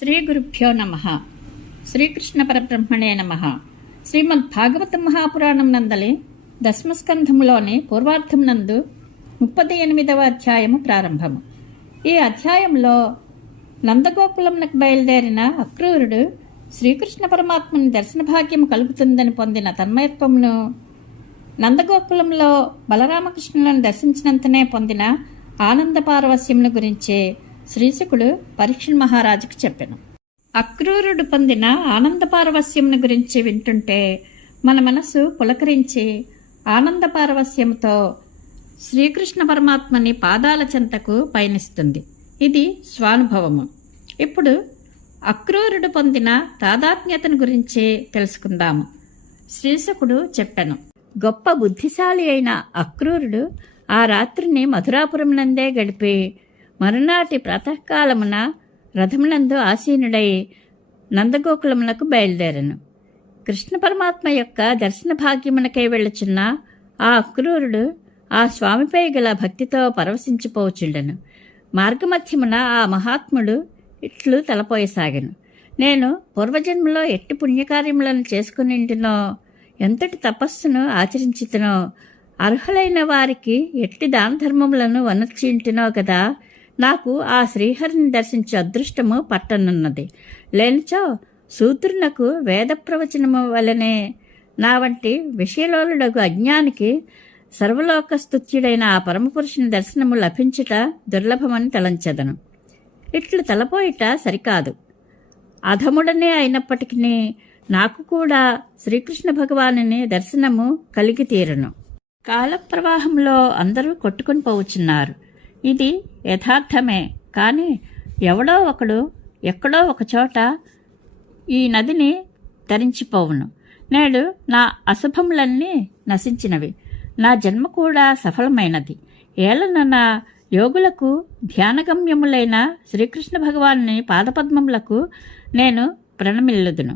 శ్రీ గురుభ్యో నమః. శ్రీకృష్ణ పరబ్రహ్మణే నమః. శ్రీమద్ భాగవతం మహాపురాణం నందలి దశమస్కంధములోని పూర్వార్థం నందు 38వ అధ్యాయము ప్రారంభము. ఈ అధ్యాయంలో నందగోకులంనకు బయలుదేరిన అక్రూరుడు శ్రీకృష్ణ పరమాత్మని దర్శన భాగ్యము కలుగుతుందని పొందిన తన్మయత్వమును, నందగోకులంలో బలరామకృష్ణులను దర్శించినంతనే పొందిన ఆనంద పారవస్యమును గురించి శ్రీశుకుడు పరీక్ష మహారాజుకు చెప్పెను. అక్రూరుడు పొందిన ఆనంద పారవస్యమును గురించి వింటుంటే మన మనసు పులకరించి ఆనంద పారవస్యముతో శ్రీకృష్ణ పరమాత్మని పాదాల చెంతకు పయనిస్తుంది. ఇది స్వానుభవము. ఇప్పుడు అక్రూరుడు పొందిన తాదాత్మ్యతను గురించి తెలుసుకుందాము. శ్రీశుకుడు చెప్పెను. గొప్ప బుద్ధిశాలి అయిన అక్రూరుడు ఆ రాత్రిని మధురాపురం నందే గడిపి మరునాటి ప్రాతకాలమున రథమునందు ఆసీనుడై నందగోకులమునకు బయలుదేరను. కృష్ణ పరమాత్మ యొక్క దర్శన భాగ్యమునకై వెళ్ళుచున్న ఆ అక్రూరుడు ఆ స్వామిపై గల భక్తితో పరవశించిపోచుండెను. మార్గమధ్యమున ఆ మహాత్ముడు ఇట్లు తలపోయసాగెను. నేను పూర్వజన్మలో ఎట్టి పుణ్యకార్యములను చేసుకునింటినో, ఎంతటి తపస్సును ఆచరించితినో, అర్హులైన వారికి ఎట్టి దాన ధర్మములను వనర్చింటినో కదా, నాకు ఆ శ్రీహరిని దర్శించే అదృష్టము పట్టనున్నది. లేనిచో శూద్రునకు వేద ప్రవచనము వలనే నా వంటి విషయలోలుడగు అజ్ఞానికి సర్వలోకస్తుత్యుడైన ఆ పరమపురుషుని దర్శనము లభించుట దుర్లభమని తలంచెదను. ఇట్లు తలపోయిట సరికాదు. అధముడనే అయినప్పటికీ నాకు కూడా శ్రీకృష్ణ భగవానుని దర్శనము కలిగి తీరును. కాలప్రవాహంలో అందరూ కొట్టుకుని పోవుచున్నారు. ఇది యథార్థమే. కానీ ఎవడో ఒకడు ఎక్కడో ఒకచోట ఈ నదిని తరించిపోవును. నేడు నా అశుభములన్నీ నశించినవి. నా జన్మ కూడా సఫలమైనది. ఏలన యోగులకు ధ్యానగమ్యములైన శ్రీకృష్ణ భగవానుని పాదపద్మములకు నేను ప్రణమిల్లుదును.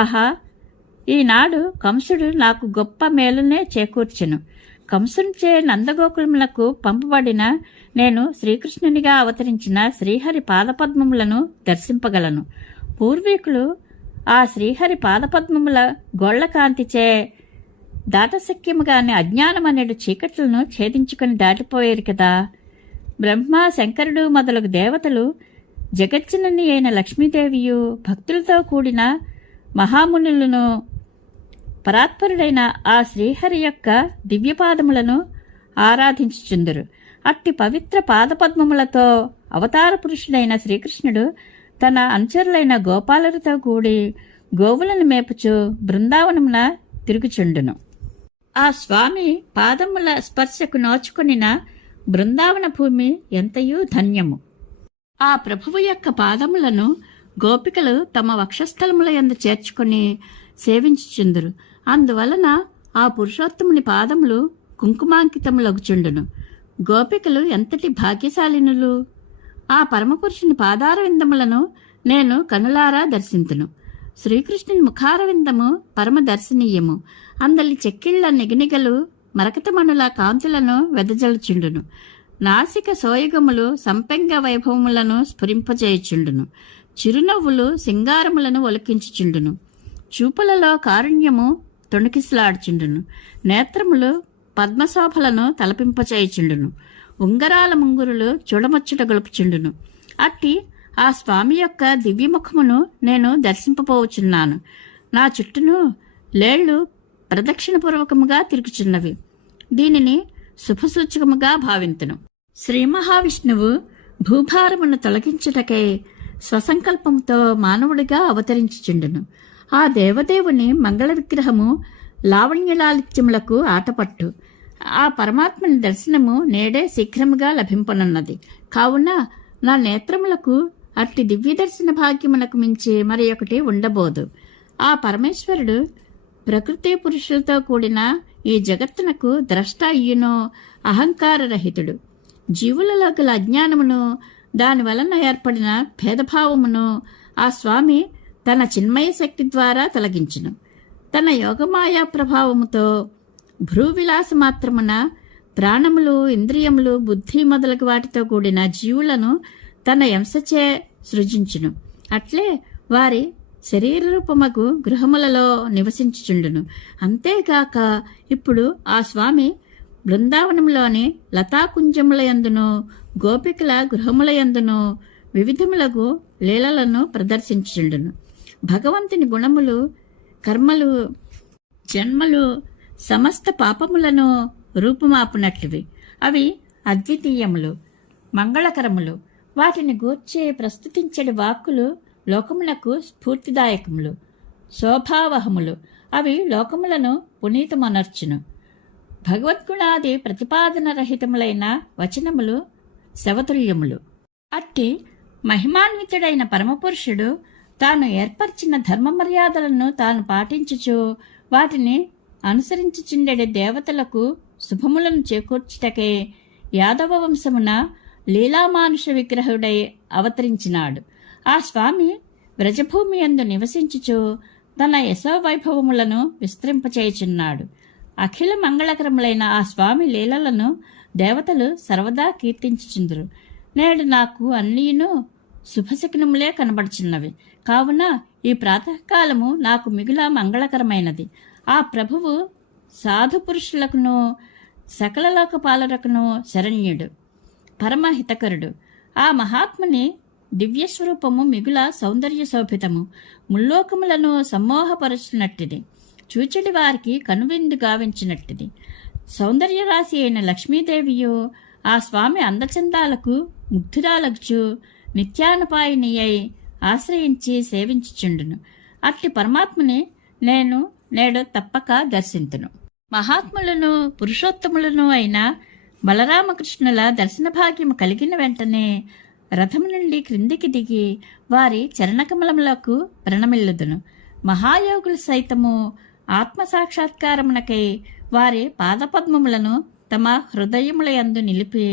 ఆహా, ఈనాడు కంసుడు నాకు గొప్ప మేలునే చేకూర్చెను. కంసునిచే నందగోకులములకు పంపబడిన నేను శ్రీకృష్ణునిగా అవతరించిన శ్రీహరి పాదపద్మములను దర్శింపగలను. పూర్వీకులు ఆ శ్రీహరి పాదపద్మముల గొళ్ల కాంతిచే దాటశక్యముగానే అజ్ఞానమనేడు చీకట్లను ఛేదించుకుని దాటిపోయారు కదా. బ్రహ్మ, శంకరుడు మొదలగు దేవతలు, జగజ్జనని అయిన లక్ష్మీదేవియు, భక్తులతో కూడిన మహామునులను, పరాత్పరుడైన ఆ శ్రీహరి యొక్క దివ్యపాదములను ఆరాధించుచుందురు. అట్టి పవిత్ర పాదపద్మములతో అవతార పురుషుడైన శ్రీకృష్ణుడు తన అనుచరులైన గోపాలులతో కూడి గోవులను మేపుచు బృందావనమున తిరుగుచుండును. ఆ స్వామి పాదముల స్పర్శకు నోచుకొనిన బృందావన భూమి ఎంతయూ ధన్యము. ఆ ప్రభువు యొక్క పాదములను గోపికలు తమ వక్షస్థలముల యందు చేర్చుకొని సేవించుచుందురు. అందువలన ఆ పురుషోత్తముని పాదములు కుంకుమాంకితములగుచుండును. గోపికలు ఎంతటి భాగ్యశాలినులు! ఆ పరమపురుషుని పాదారవిందములను నేను కనులారా దర్శింతును. శ్రీకృష్ణుని ముఖారవిందము పరమ దర్శనీయము. అందలి చెక్కిళ్ల నిగనిగలు మరకతమణుల కాంతులను వెదజల్చుండును. నాసిక సోయగములు సంపెంగ వైభవములను స్ఫురింపజేయుచుండును. చిరునవ్వులు సింగారములను ఒలికించుచుండును. చూపులలో కారుణ్యము తొణికిసలాడుచుండును. నేత్రములు పద్మశోభలను తలపింపచేయుచుండును. ఉంగరాల ముంగురులు చూడముచ్చట గొలుపుచుండును. అట్టి ఆ స్వామి యొక్క దివ్యముఖమును నేను దర్శింపబోచున్నాను. నా చుట్టూను లేళ్లు ప్రదక్షిణపూర్వకముగా తిరుగుచున్నవి. దీనిని శుభసూచకముగా భావింతును. శ్రీ మహావిష్ణువు భూభారమును తొలగించుటకై స్వసంకల్పముతో మానవుడిగా అవతరించుచుండును. ఆ దేవదేవుని మంగళ విగ్రహము లావణ్యలాలిత్యములకు ఆటపట్టు. ఆ పరమాత్మని దర్శనము నేడే శీఘ్రముగా లభింపనున్నది. కావున నా నేత్రములకు అట్టి దివ్య దర్శన భాగ్యమునకు మించి మరి ఒకటి ఉండబోదు. ఆ పరమేశ్వరుడు ప్రకృతి పురుషులతో కూడిన ఈ జగత్తునకు ద్రష్ట అయ్యునో అహంకారరహితుడు. జీవులలో గల అజ్ఞానమును, దాని వలన ఏర్పడిన భేదభావమును ఆ స్వామి తన చిన్మయ శక్తి ద్వారా తొలగించును. తన యోగమాయా ప్రభావముతో భ్రూవిలాస మాత్రమున ప్రాణములు, ఇంద్రియములు, బుద్ధి మొదలగు వాటితో కూడిన జీవులను తన ఎంసచే సృజించును. అట్లే వారి శరీర రూపమగు గృహములలో నివసించుచుండును. అంతేగాక ఇప్పుడు ఆ స్వామి బృందావనంలోని లతాకుంజములయందును గోపికల గృహములయందును వివిధములగు లీలలను ప్రదర్శించుచుండును. భగవంతుని గుణములు, కర్మలు, జన్మలు సమస్త పాపములను రూపుమాపునట్లువి. అవి అద్వితీయములు, మంగళకరములు. వాటిని గూర్చి ప్రస్తుతించడి వాక్కులు లోకములకు స్ఫూర్తిదాయకములు, శోభావహములు. అవి లోకములను పునీతమనర్చును. భగవద్గుణాది ప్రతిపాదన రహితములైన వచనములు శవతుల్యములు. అట్టి మహిమాన్వితుడైన పరమపురుషుడు తాను ఏర్పరిచిన ధర్మ మర్యాదలను తాను పాటించుచు వాటిని అనుసరించుచుండెడి దేవతలకు శుభములను చేకూర్చుటకే యాదవ వంశమున లీలామానుష విగ్రహుడై అవతరించినాడు. ఆ స్వామి వ్రజభూమి యందు నివసించుచు తన యశోవైభవములను విస్తరింపచేయుచున్నాడు. అఖిల మంగళకరములైన ఆ స్వామి లీలలను దేవతలు సర్వదా కీర్తించుచుందురు. నేడు నాకు అన్నీను శుభశకునములే కనబడుచున్నవి. కావున ఈ ప్రాతకాలము నాకు మిగుల మంగళకరమైనది. ఆ ప్రభువు సాధు పురుషులకును సకల లోకపాలకును శరణ్యుడు, పరమహితకరుడు. ఆ మహాత్ముని దివ్యస్వరూపము మిగుల సౌందర్య శోభితము, ముల్లోకములను సమ్మోహపరచునట్టిది, చూచడి వారికి కనువిందు గావించినట్టిది. సౌందర్యరాశి అయిన లక్ష్మీదేవియు ఆ స్వామి అందచందాలకు ముగ్ధురాలగుచు నిత్యానుపాయిని అయి ఆశ్రయించి సేవించుచుండును. అట్టి పరమాత్మని నేడు తప్పక దర్శింతును. మహాత్ములను పురుషోత్తములను అయిన బలరామకృష్ణుల దర్శన భాగ్యము కలిగిన వెంటనే రథము నుండి క్రిందికి దిగి వారి చరణకమలములకు ప్రణమిల్లుదును. మహాయోగులు సైతము ఆత్మసాక్షాత్కారమునకై వారి పాదపద్మములను తమ హృదయములయందు నిలిపి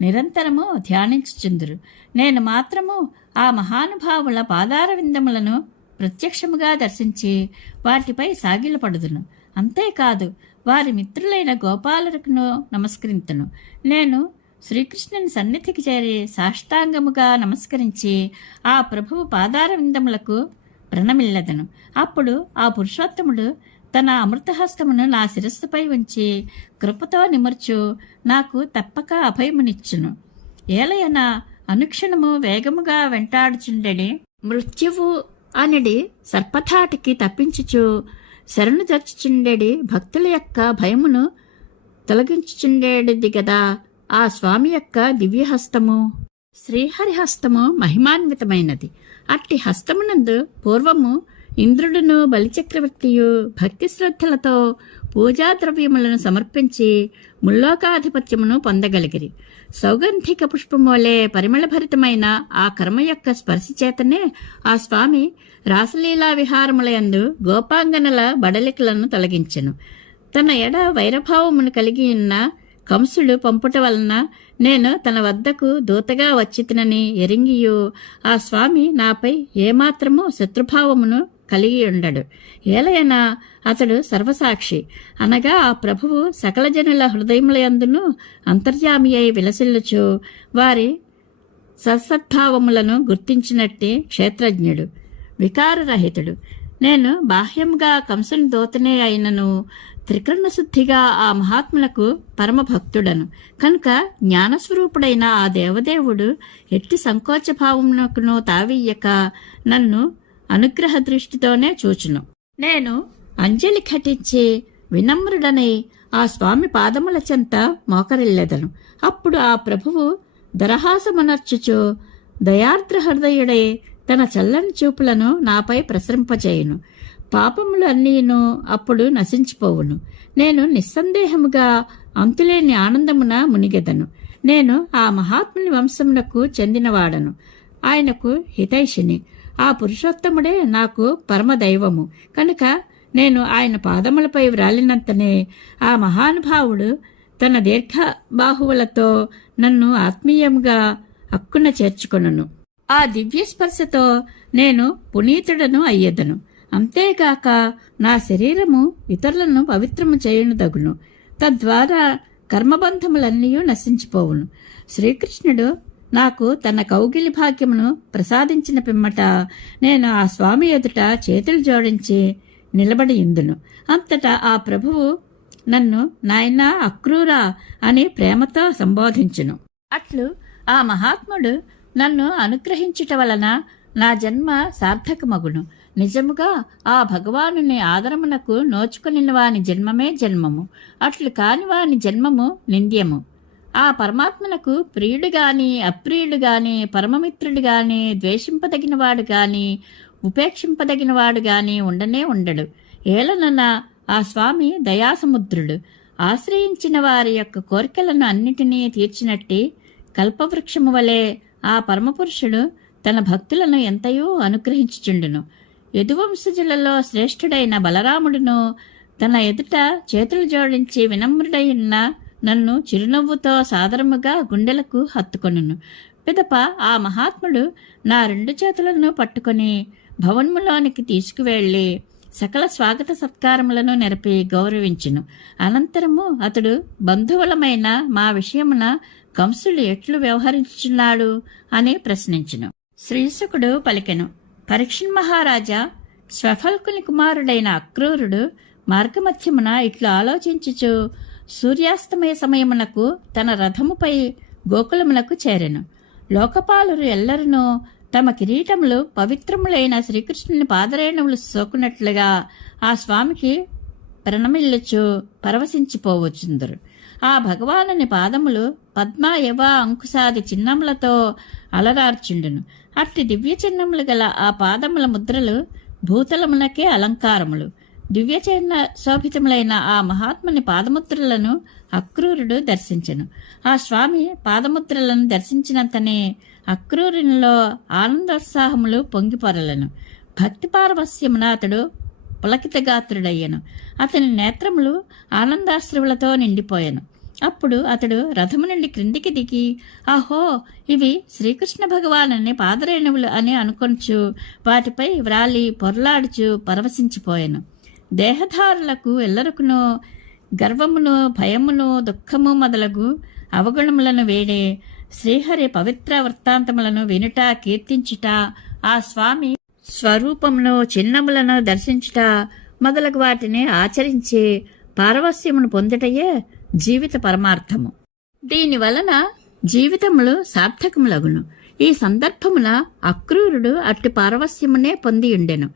నిరంతరము ధ్యానించుచుందురు. నేను మాత్రము ఆ మహానుభావుల పాదార విందములను ప్రత్యక్షముగా దర్శించి వాటిపై సాగిలపడుదును. అంతేకాదు వారి మిత్రులైన గోపాలులకును నమస్కరింతును. నేను శ్రీకృష్ణుని సన్నిధికి చేరి సాష్టాంగముగా నమస్కరించి ఆ ప్రభువు పాదార విందములకు ప్రణమిల్లదను. అప్పుడు ఆ పురుషోత్తముడు తన అమృతహస్తమును నా శిరస్సుపై ఉంచి కృపతో నిమర్చు నాకు తప్పక అభయమునిచ్చును. ఏలయన అనుక్షణము వేగముగా వెంటాడుచుండెడి మృత్యువు అనడి సర్పథాటికి తప్పించుచు శరణు జర్చుచుండెడి భక్తుల యొక్క భయమును తొలగించుచుండేది గదా ఆ స్వామి యొక్క దివ్యహస్తము. శ్రీహరిహస్తము మహిమాన్వితమైనది. అట్టి హస్తమునందు పూర్వము ఇంద్రుడును బలిచక్రవర్తియు భక్తి శ్రద్ధలతో పూజా ద్రవ్యములను సమర్పించి ముల్లోకాధిపత్యమును పొందగలిగిరి. సౌగంధిక పుష్పమోలే పరిమళభరితమైన ఆ కర్మ యొక్క స్పర్శ చేతనే ఆ స్వామి రాసలీలా విహారములయందు గోపాంగనల బడలికలను తొలగించెను. తన ఎడ వైరభావమును కలిగి ఉన్న కంసుడు పంపుట వలన నేను తన వద్దకు దూతగా వచ్చితినని ఎరింగియు ఆ స్వామి నాపై ఏమాత్రము శత్రుభావమును కలిగి ఉండడు. ఏలయనా అతడు సర్వసాక్షి అనగా ఆ ప్రభువు సకల జనుల హృదయములయందును అంతర్యామి అయి విలసిల్లుచు వారి సత్సద్భావములను గుర్తించినట్టి క్షేత్రజ్ఞుడు, వికారరహితుడు. నేను బాహ్యంగా కంసుని దూతనే అయినను త్రికరణశుద్ధిగా ఆ మహాత్ములకు పరమభక్తుడను కనుక జ్ఞానస్వరూపుడైన ఆ దేవదేవుడు ఎట్టి సంకోచభావమునకును తావీయక నన్ను అనుగ్రహ దృష్టితోనే చూచును. నేను అంజలి ఘటించి వినమ్రుడనై ఆ స్వామి పాదముల చెంత మోకరిల్లెదను. అప్పుడు ఆ ప్రభువు దరహాసమునర్చుచు దయార్ద్ర హృదయుడై తన చల్లని చూపులను నాపై ప్రసరింపచేయును. పాపములు అన్నీను అప్పుడు నశించిపోవును. నేను నిస్సందేహముగా అంతులేని ఆనందమున మునిగెదను. నేను ఆ మహాత్ముని వంశమునకు చెందినవాడను. ఆయనకు హితైషిని. ఆ పురుషోత్తముడే నాకు పరమదైవము కనుక నేను ఆయన పాదములపై వ్రాలినంతనే ఆ మహానుభావుడు తన దీర్ఘ బాహువులతో నన్ను ఆత్మీయముగా అక్కున చేర్చుకొనును. ఆ దివ్యస్పర్శతో నేను పునీతుడను అయ్యేదను. అంతేగాక నా శరీరము ఇతరులను పవిత్రము చేయునదగును. తద్వారా కర్మబంధములన్నీ నశించిపోవును. శ్రీకృష్ణుడు నాకు తన కౌగిలి భాగ్యమును ప్రసాదించిన పిమ్మట నేను ఆ స్వామి ఎదుట చేతులు జోడించి నిలబడి ఇందును. అంతటా ఆ ప్రభువు నన్ను నాయనా అక్రూరా అని ప్రేమతో సంబోధించును. అట్లు ఆ మహాత్ముడు నన్ను అనుగ్రహించుట వలన నా జన్మ సార్థకమగును. నిజముగా ఆ భగవానుని ఆదరమునకు నోచుకుని వాని జన్మమే జన్మము, అట్లు కాని వాని జన్మము నింద్యము. ఆ పరమాత్మనకు ప్రియుడు గాని అప్రియుడు గాని పరమమిత్రుడు గాని ద్వేషింపదగినవాడు గాని ఉపేక్షింపదగినవాడు గాని ఉండనే ఉండడు. ఏలనన ఆ స్వామి దయాసముద్రుడు. ఆశ్రయించిన వారి యొక్క కోరికలను అన్నిటినీ తీర్చినట్టి కల్పవృక్షము వలె ఆ పరమపురుషుడు తన భక్తులను ఎంతయో అనుగ్రహించుచుండును. యదువంశజులలో శ్రేష్ఠుడైన బలరాముడును తన ఎదుట చేతులు జోడించి వినమ్రుడై ఉన్న నన్ను చిరునవ్వుతో సాదరముగా గుండెలకు హత్తుకొనును. పిదప ఆ మహాత్ముడు నా 2 చేతులను పట్టుకొని భవనములోనికి తీసుకువెళ్లి సకల స్వాగత సత్కారములను నెరపి గౌరవించును. అనంతరము అతడు బంధువులమైన మా విషయమున కంసుడు ఎట్లు వ్యవహరించుచున్నాడు అని ప్రశ్నించును. శ్రీశుకుడు పలికెను, పరీక్షణ్ మహారాజా, స్వఫల్కుని కుమారుడైన అక్రూరుడు మార్గమధ్యమున ఇట్లు ఆలోచించుచు సూర్యాస్తమయ సమయమునకు తన రథముపై గోకులమునకు చేరెను. లోకపాలురు ఎల్లరునూ తమ కిరీటములు పవిత్రములైన శ్రీకృష్ణుని పాదరేణువులు సోకునట్లుగా ఆ స్వామికి ప్రణమిల్లుచు పరవశించిపోవచ్చుందరు. ఆ భగవానుని పాదములు పద్మ యవ అంకుశాది చిన్నములతో అలరార్చుండును. అట్టి దివ్య చిన్నములు గల ఆ పాదముల ముద్రలు భూతలమునకే అలంకారములు. దివ్య చిహ్న శోభితములైన ఆ మహాత్ముని పాదముద్రలను అక్రూరుడు దర్శించెను. ఆ స్వామి పాదముద్రలను దర్శించినంతనే అక్రూరునిలో ఆనందోత్సాహములు పొంగిపొరలను. భక్తి పారవస్యమున అతడు పులకితగాత్రుడయ్యను. అతని నేత్రములు ఆనందాశ్రువులతో నిండిపోయెను. అప్పుడు అతడు రథము నుండి క్రిందికి దిగి, ఆహో, ఇవి శ్రీకృష్ణ భగవానుని పాదరేణువులు అని అనుకొంచు వాటిపై వ్రాలి పొరలాడుచు పరవశించిపోయెను. దేహధారులకు ఎల్లరకును గర్వమును భయమును దుఃఖము మొదలగు అవగుణములను వేడే శ్రీహరి పవిత్ర వృత్తాంతములను వినుట కీర్తించుట, ఆ స్వామి స్వరూపమును చిన్నములను దర్శించుట మొదలగు వాటిని ఆచరించి పారవస్యమును పొందుటయే జీవిత పరమార్థము. దీనివలన జీవితములు సార్థకములగును. ఈ సందర్భమున అక్రూరుడు అట్టి పారవస్యమునే పొందియుండెను.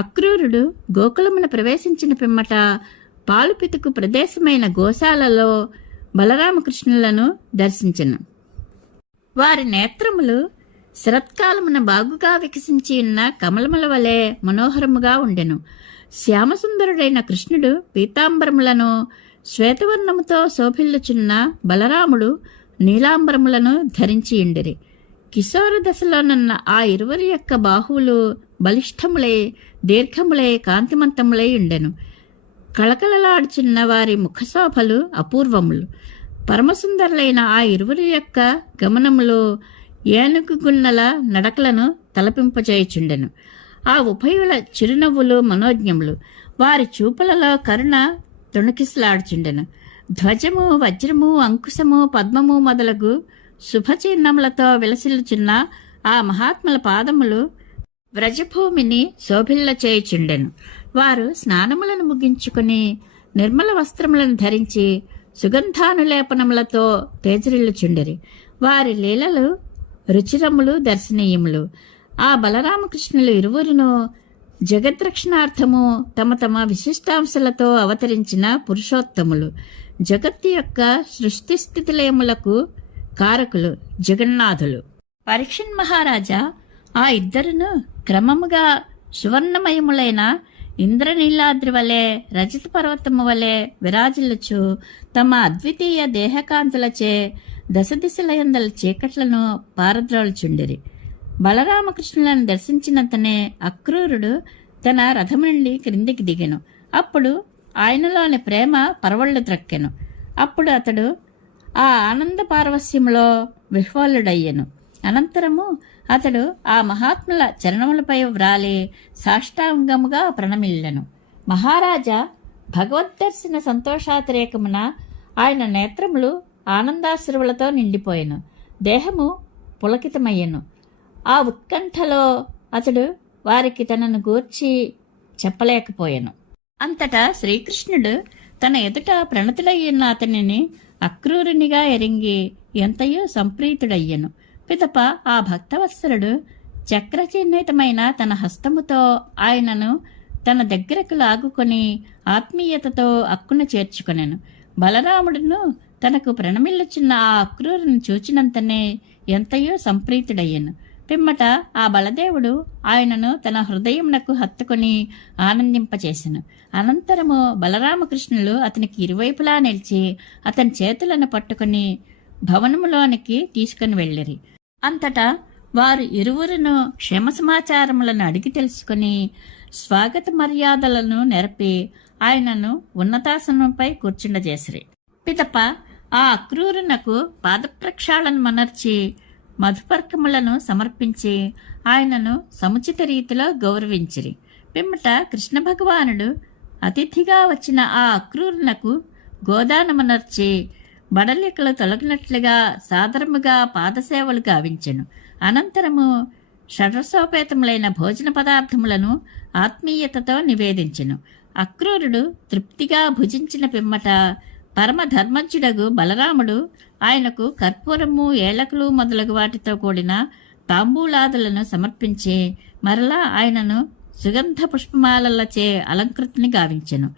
అక్రూరుడు గోకులమున ప్రవేశించిన పిమ్మట పాలుపితుకు ప్రదేశమైన గోశాలలో బలరామకృష్ణులను దర్శించెను. వారి నేత్రములు శరత్కాలమున బాగుగా వికసించి ఉన్న కమలముల వలె మనోహరముగా ఉండెను. శ్యామసుందరుడైన కృష్ణుడు పీతాంబరములను, శ్వేతవర్ణముతో శోభిల్లుచున్న బలరాముడు నీలాంబరములను ధరించియుండిరి. కిశోర దశలోనున్న ఆ ఇరువురి యొక్క బాహువులు బలిష్టములై దీర్ఘములై కాంతిమంతములై ఉండెను. కళకళలాడుచున్న వారి ముఖశోభలు అపూర్వములు. పరమసుందరులైన ఆ ఇరువురి యొక్క గమనములు ఏనుగుగున్నల నడకలను తలపింపచేయుచుండెను. ఆ ఉభయుల చిరునవ్వులు మనోజ్ఞములు. వారి చూపులలో కరుణ తొణికిసలాడుచుండెను. ధ్వజము, వజ్రము, అంకుశము, పద్మము మొదలగు శుభచిహ్నములతో విలసిల్లుచున్న ఆ మహాత్ముల పాదములు వ్రజభూమిని శోభిల్ల చేయుచుండెను. వారు స్నానములను ముగించుకుని నిర్మల వస్త్రములను ధరించి సుగంధానులేపనములతో తేజరిల్లుచుండిరి. వారి లీలలు రుచిరములు దర్శనీయములు. ఆ బలరామకృష్ణులు ఇరువురును జగద్రక్షణార్థము తమ తమ విశిష్టాంశాలతో అవతరించిన పురుషోత్తములు. జగత్తు యొక్క సృష్టిస్థితిలయములకు కారకులు, జగన్నాథులు. పరీక్షణ్ మహారాజా, ఆ ఇద్దరును క్రమముగా సువర్ణమయములైన ఇంద్రనీలాద్రి వలె రజత పర్వతము వలె విరాజిల్లుచు తమ అద్వితీయ దేహకాంతులచే దశ దిశలయందల చీకట్లను పారద్రోలుచుండిరి. బలరామకృష్ణులను దర్శించినంతనే అక్రూరుడు తన రథము నుండి క్రిందికి దిగెను. అప్పుడు ఆయనలోని ప్రేమ పరవళ్లు త్రక్కెను. అప్పుడు అతడు ఆ ఆనంద పారవస్యములో విహ్వలుడయ్యెను. అనంతరము అతడు ఆ మహాత్ముల చరణములపై వ్రాలి సాష్టాంగముగా ప్రణమిల్లెను. మహారాజా, భగవద్దర్శన సంతోషాతిరేకమున ఆయన నేత్రములు ఆనందాశ్రువులతో నిండిపోయెను. దేహము పులకితమయ్యను. ఆ ఉత్కంఠలో అతడు వారికి తనను గూర్చి చెప్పలేకపోయాను. అంతటా శ్రీకృష్ణుడు తన ఎదుట ప్రణతుడయ్యున్న అతనిని అక్రూరునిగా ఎరింగి ఎంతయో సంప్రీతుడయ్యను. పిదప ఆ భక్తవత్సలుడు చక్రచిహ్నితమైన తన హస్తముతో ఆయనను తన దగ్గరకు లాగుకొని ఆత్మీయతతో అక్కున చేర్చుకొనెను. బలరాముడును తనకు ప్రణమిల్లుచున్న ఆ అక్రూరుని చూచినంతనే ఎంతయో సంప్రీతుడయ్యను. పిమ్మట ఆ బలదేవుడు ఆయనను తన హృదయమునకు హత్తుకొని ఆనందింపచేసెను. అనంతరము బలరామకృష్ణులు అతనికి ఇరువైపులా నిలిచి అతని చేతులను పట్టుకుని భవనములోనికి తీసుకుని వెళ్ళిరి. అంతటా వారు ఇరువురును క్షేమ సమాచారములను అడిగి తెలుసుకుని స్వాగత మర్యాదలను నెరపి ఆయనను ఉన్నతాసనంపై కూర్చుండజేసిరి. పిదప ఆ అక్రూరునకు పాదప్రక్షాళన మనర్చి మధుపర్కములను సమర్పించి ఆయనను సముచిత రీతిలో గౌరవించిరి. పిమ్మట కృష్ణ భగవానుడు అతిథిగా వచ్చిన ఆ అక్రూరునకు గోదానమనర్చి బడలికలు తొలగినట్లుగా సాదరముగా పాదసేవలు గావించెను. అనంతరము షడ్రసోపేతములైన భోజన పదార్థములను ఆత్మీయతతో నివేదించెను. అక్రూరుడు తృప్తిగా భుజించిన పిమ్మట పరమధర్మజ్ఞుడగు బలరాముడు ఆయనకు కర్పూరము, ఏలకులు మొదలగు వాటితో కూడిన తాంబూలాదులను సమర్పించి మరలా ఆయనను సుగంధ పుష్పమాలలచే అలంకృతిని గావించెను.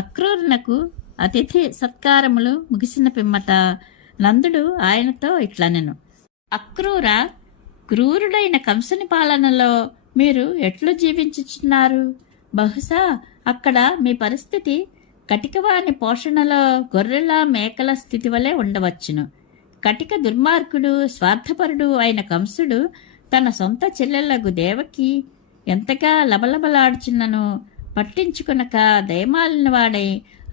అక్రూరునకు అతిథి సత్కారములు ముగిసిన పిమ్మట నందుడు ఆయనతో ఇట్లనెను: అక్రూర, క్రూరుడైన కంసుని పాలనలో మీరు ఎట్లు జీవించుచున్నారు? బహుశా అక్కడ మీ పరిస్థితి కటికవాని పోషణలో గొర్రెల మేకల స్థితి వలె ఉండవచ్చును. కటిక దుర్మార్గుడు, స్వార్థపరుడు అయిన కంసుడు తన సొంత చెల్లెళ్లకు దేవకి ఎంతగా లబలబలాడుచున్నను పట్టించుకునక దయమాలిన వాడై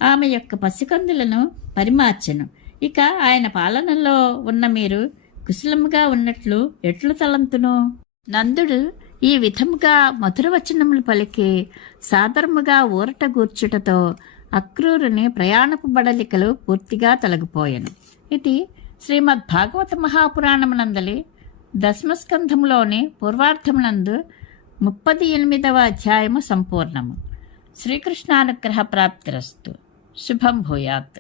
ఆమె యొక్క పసికందులను పరిమార్చెను. ఇక ఆయన పాలనలో ఉన్న మీరు కుశలముగా ఉన్నట్లు ఎట్లు తలంతును? నందుడు ఈ విధముగా మధురవచనములు పలికి సాదరముగా ఊరట గూర్చుటతో అక్రూరుని ప్రయాణపు బడలికలు పూర్తిగా తొలగిపోయెను. ఇది శ్రీమద్ భాగవత మహాపురాణమునందలి దశమస్కంధములోని పూర్వార్థమునందు 38వ అధ్యాయము సంపూర్ణము. శ్రీకృష్ణానుగ్రహ ప్రాప్తిరస్తు. శుభం భూయాత్.